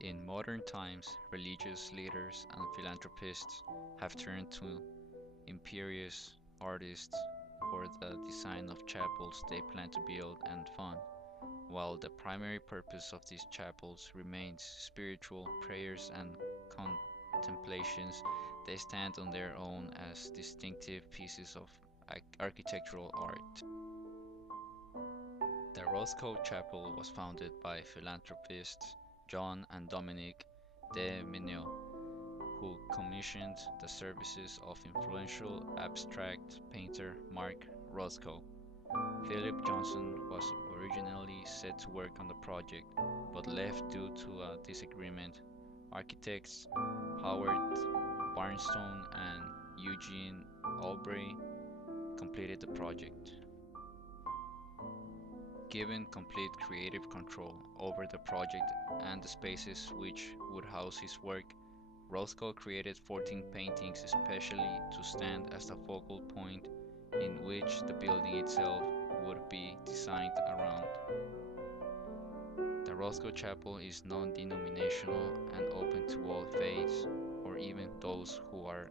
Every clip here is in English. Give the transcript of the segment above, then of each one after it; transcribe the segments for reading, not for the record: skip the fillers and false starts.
In modern times, religious leaders and philanthropists have turned to imperious artists for the design of chapels they plan to build and fund. While the primary purpose of these chapels remains spiritual prayers and contemplations, they stand on their own as distinctive pieces of architectural art. The Rothko Chapel was founded by philanthropists John and Dominic de Mineo, who commissioned the services of influential abstract painter Mark Rothko. Philip Johnson was originally set to work on the project, but left due to a disagreement. Architects Howard Barnstone and Eugene Albury completed the project. Given complete creative control over the project and the spaces which would house his work, Rothko created 14 paintings especially to stand as the focal point in which the building itself would be designed around. The Rothko Chapel is non-denominational and open to all faiths, or even those who are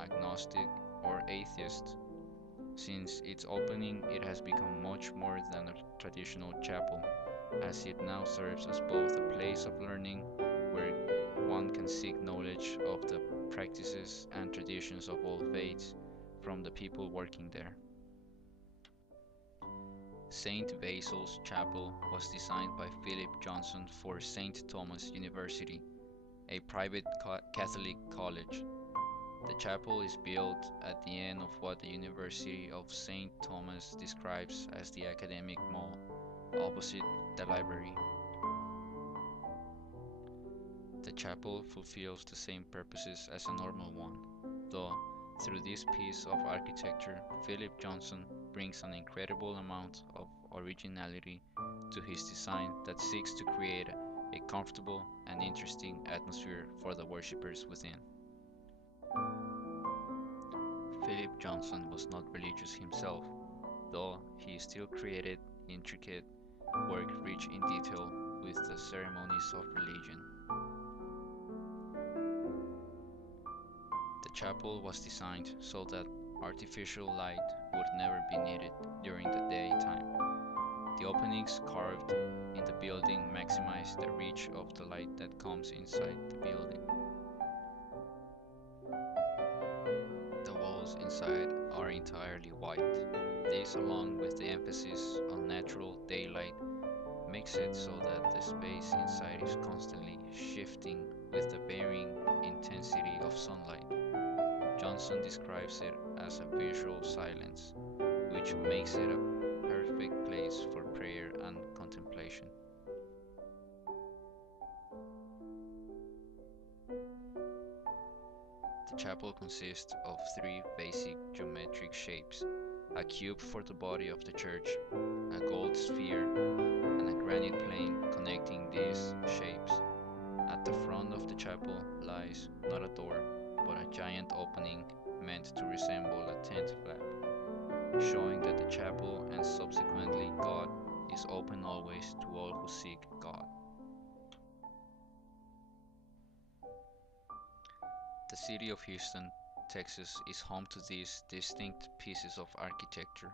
agnostic or atheist. Since its opening, it has become much more than a traditional chapel, as it now serves as both a place of learning where one can seek knowledge of the practices and traditions of all faiths from the people working there. St. Basil's Chapel was designed by Philip Johnson for St. Thomas University, a private Catholic college. The chapel is built at the end of what the University of St. Thomas describes as the academic mall, opposite the library. The chapel fulfills the same purposes as a normal one, though through this piece of architecture, Philip Johnson brings an incredible amount of originality to his design that seeks to create a comfortable and interesting atmosphere for the worshippers within. Philip Johnson was not religious himself, though he still created intricate work rich in detail with the ceremonies of religion. The chapel was designed so that artificial light would never be needed during the daytime. The openings carved in the building maximize the reach of the light that comes inside the building. The walls inside are entirely white. This, along with the emphasis on natural daylight, makes it so that the space inside is constantly shifting with the varying intensity of sunlight. Johnson describes it as a visual silence, which makes it a perfect place for prayer and contemplation. The chapel consists of three basic geometric shapes: a cube for the body of the church, a gold sphere, and a granite plane connecting these shapes. At the front of the chapel lies not a door, but a giant opening meant to resemble a tent flap, showing that the chapel and subsequently God is open always to all who seek God. The city of Houston, Texas is home to these distinct pieces of architecture.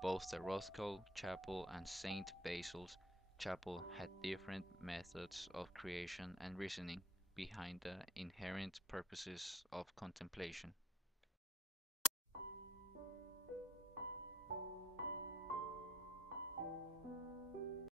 Both the Rothko Chapel and St. Basil's Chapel had different methods of creation and reasoning behind the inherent purposes of contemplation.